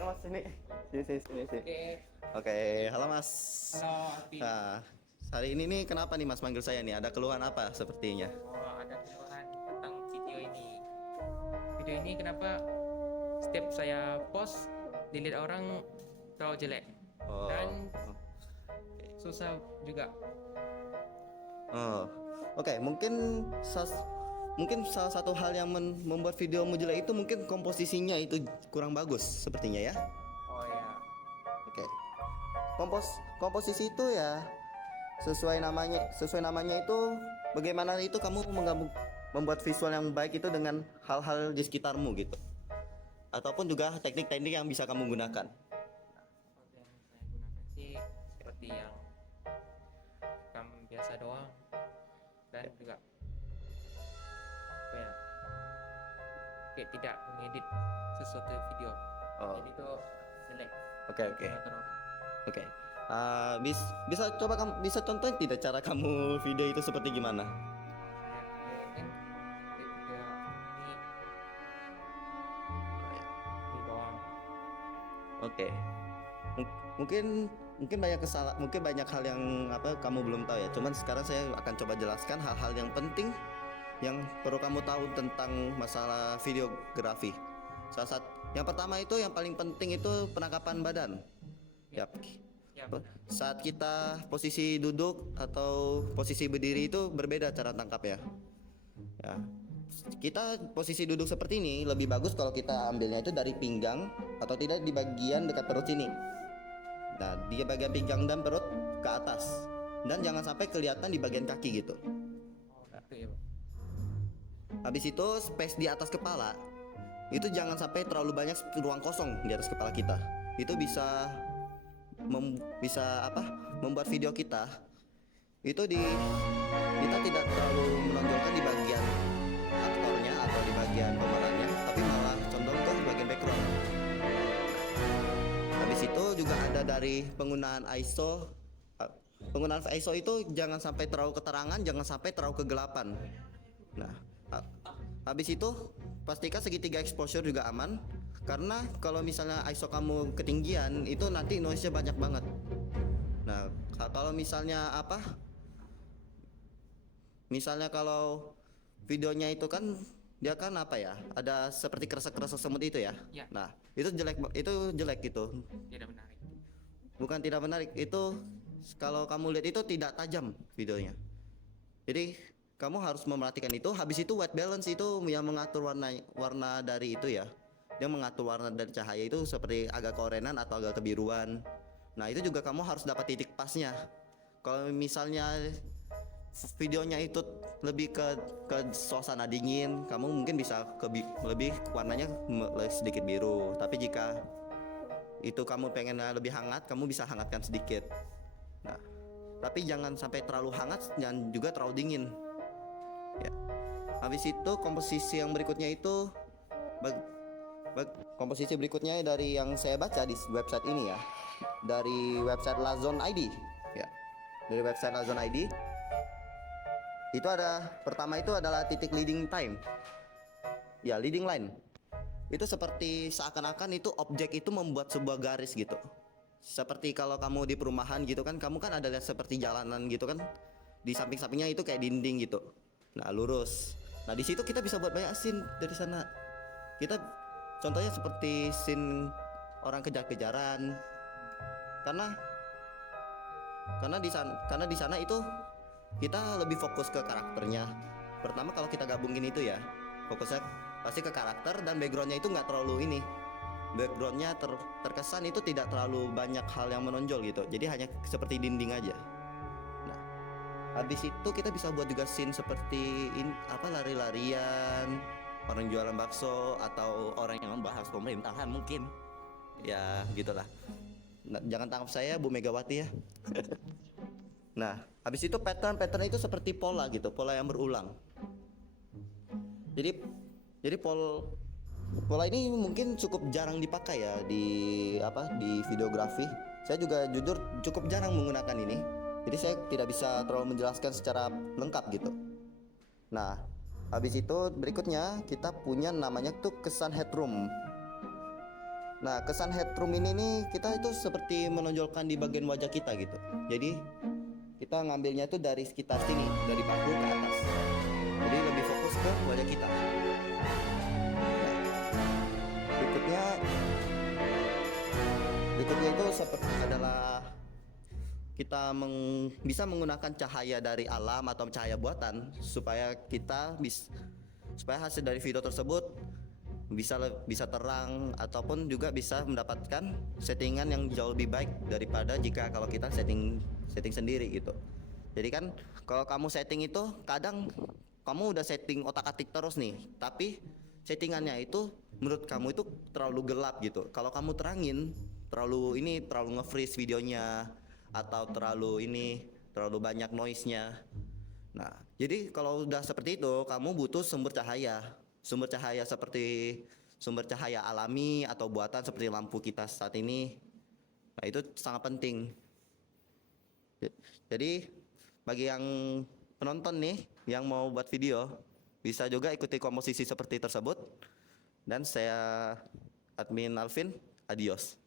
Mas sini. Sini. Oke, Oke, halo Mas. halo Alfi. Nah, hari ini nih kenapa nih Mas manggil saya nih? Ada keluhan apa sepertinya? Oh, ada keluhan tentang video ini. Video ini kenapa setiap saya post dilihat orang terlalu jelek Oh. dan susah juga. Oh. Oke, mungkin salah satu hal yang membuat videomu jelek itu mungkin komposisinya itu kurang bagus sepertinya ya. Oh ya, Oke. Komposisi itu ya sesuai namanya itu bagaimana itu kamu membuat visual yang baik itu dengan hal-hal di sekitarmu gitu. Ataupun juga teknik-teknik yang bisa kamu gunakan. kalau yang saya gunakan sih seperti yang rekam biasa doang dan juga apa ya, kayak tidak mengedit sesuatu video. Oh. Jadi itu jelek. Oke. Kata orang. Oke. Bisa coba kamu bisa contohin tidak cara kamu video itu seperti gimana? Saya ingin video ini doang. Oke. Mungkin mungkin banyak hal yang kamu belum tahu ya. Cuman sekarang saya akan coba jelaskan hal-hal yang penting yang perlu kamu tahu tentang masalah videografi. Yang pertama itu yang paling penting itu penangkapan badan. Yap. Ya, benar. Saat kita posisi duduk atau posisi berdiri itu berbeda cara tangkap ya. Ya. Kita posisi duduk seperti ini lebih bagus kalau kita ambilnya itu dari pinggang atau tidak di bagian dekat perut sini. Nah, di bagian pinggang dan perut ke atas. Dan jangan sampai kelihatan di bagian kaki gitu. Oh, gitu ya, Pak. Habis itu space di atas kepala itu jangan sampai terlalu banyak ruang kosong di atas kepala kita. Itu bisa membuat video kita itu kita tidak terlalu menonjolkan di bagian aktornya atau di bagian pemerannya, tapi malah condong ke bagian background. Habis itu juga ada dari penggunaan ISO. Penggunaan ISO itu jangan sampai terlalu keterangan, jangan sampai terlalu kegelapan. Nah, habis itu pastikan segitiga exposure juga aman, karena kalau misalnya ISO kamu ketinggian itu nanti noise-nya banyak banget. Nah, kalau misalnya kalau videonya itu kan dia kan ada seperti kresek-kresek semut itu ya. Ya. Nah, itu jelek gitu. Tidak menarik. Bukan tidak menarik, itu kalau kamu lihat itu tidak tajam videonya. Jadi kamu harus memerhatikan itu. Habis itu white balance itu yang mengatur warna dari itu ya. Dia mengatur warna dari cahaya itu seperti agak keorenan atau agak kebiruan. Nah, itu juga kamu harus dapat titik pasnya. Kalau misalnya videonya itu lebih ke suasana dingin, kamu mungkin bisa lebih warnanya sedikit biru. Tapi jika itu kamu pengennya lebih hangat, kamu bisa hangatkan sedikit. Nah, tapi jangan sampai terlalu hangat dan juga terlalu dingin. Ya. Habis itu komposisi yang berikutnya itu komposisi berikutnya dari yang saya baca di website ini ya. Dari website Lazon ID. Ya. Dari website Lazon ID. Itu pertama itu adalah titik leading time. Ya, leading line. Itu seperti seakan-akan itu objek itu membuat sebuah garis gitu. Seperti kalau kamu di perumahan gitu kan, kamu kan ada seperti jalanan gitu kan. Di samping-sampingnya itu kayak dinding gitu. Nah, lurus. Nah, di situ kita bisa buat banyak scene dari sana. Kita contohnya seperti scene orang kejar-kejaran. Karena di sana itu kita lebih fokus ke karakternya. Pertama kalau kita gabungin itu ya, fokusnya pasti ke karakter dan backgroundnya itu nggak terlalu ini. Backgroundnya terkesan itu tidak terlalu banyak hal yang menonjol gitu. Jadi hanya seperti dinding aja. Nah, habis itu kita bisa buat juga scene seperti lari-larian, orang jualan bakso atau orang yang membahas pemerintahan mungkin. Ya, gitulah. Nah, jangan tangkap saya Bu Megawati ya. Nah, habis itu pattern itu seperti pola gitu, pola yang berulang. Jadi pola ini mungkin cukup jarang dipakai ya di videografi. Saya juga jujur cukup jarang menggunakan ini. Jadi saya tidak bisa terlalu menjelaskan secara lengkap gitu. Nah, habis itu berikutnya kita punya namanya tuh kesan headroom. Nah, kesan headroom ini nih kita itu seperti menonjolkan di bagian wajah kita gitu. Jadi kita ngambilnya itu dari sekitar sini, dari bahu ke atas. Jadi lebih fokus ke wajah kita. Nah, berikutnya berikutnya itu seperti adalah kita bisa menggunakan cahaya dari alam atau cahaya buatan supaya supaya hasil dari video tersebut bisa terang ataupun juga bisa mendapatkan settingan yang jauh lebih baik daripada jika kalau kita setting sendiri gitu. Jadi kan kalau kamu setting itu kadang kamu udah setting otak-atik terus nih, tapi settingannya itu menurut kamu itu terlalu gelap gitu. Kalau kamu terangin terlalu nge-freeze videonya atau terlalu banyak noise-nya. Nah, jadi kalau udah seperti itu, kamu butuh sumber cahaya seperti sumber cahaya alami atau buatan seperti lampu kita saat ini. Nah, itu sangat penting. Jadi bagi yang penonton nih yang mau buat video, bisa juga ikuti komposisi seperti tersebut. Dan saya admin Alvin, adios.